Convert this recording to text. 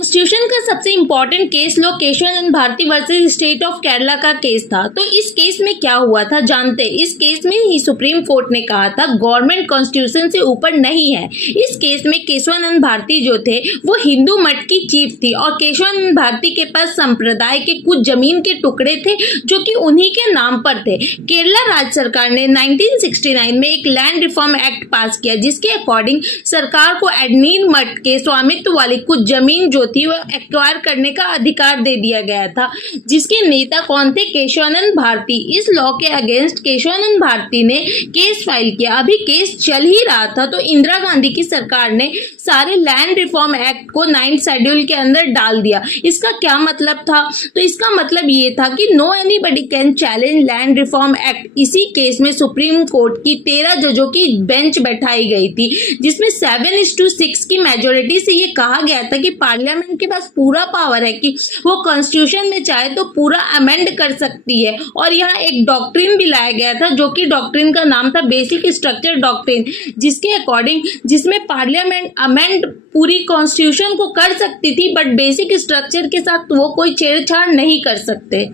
Constitution का सबसे important case लो Keshavananda Bharati versus state of Kerala का केस था। तो इस केस में क्या हुआ था जानते। इस केस में ही सुप्रीम कोर्ट ने कहा था गवर्नमेंट कॉन्स्टिट्यूशन से ऊपर नहीं है। इस केस में केशवानंद भारती जो थे वो हिंदू मठ की चीफ थी और केशवानंद भारती के पास संप्रदाय के कुछ जमीन के टुकड़े थे जो कि उन्हीं के नाम पर थे। केरला राज्य सरकार ने 1969 में एक लैंड रिफॉर्म एक्ट पास किया जिसके अकॉर्डिंग सरकार को एडनीर मठ के स्वामित्व वाली कुछ जमीन जो थी वो एक्वायर करने का अधिकार दे दिया गया था, जिसके नेता कौन थे? केशवानंद भारती। इस लॉ के अगेंस्ट केशवानंद भारती ने केस फाइल किया। अभी केस चल ही रहा था तो इंदिरा गांधी की सरकार ने सारे लैंड रिफॉर्म एक्ट को 9th शेड्यूल के अंदर डाल दिया। इसका क्या मतलब था? तो इसका मतलब ये था कि no anybody can challenge land reform act. इसी केस में सुप्रीम कोर्ट की 13 जजों की बेंच बैठाई गई थी जिसमें 7:6 की मेजोरिटी से ये कहा गया था कि पार्लियामेंट के पास पूरा पावर है कि वो कॉन्स्टिट्यूशन में चाहे तो पूरा अमेंड कर सकती है। और यहाँ एक डॉक्ट्रिन भी लाया गया था जो कि डॉक्ट्रिन का नाम था बेसिक स्ट्रक्चर डॉक्ट्रिन, जिसके अकॉर्डिंग जिसमें पार्लियामेंट अमेंड पूरी कॉन्स्टिट्यूशन को कर सकती थी बट बेसिक स्ट्रक्चर के साथ वो कोई छेड़छाड़ नहीं कर सकते।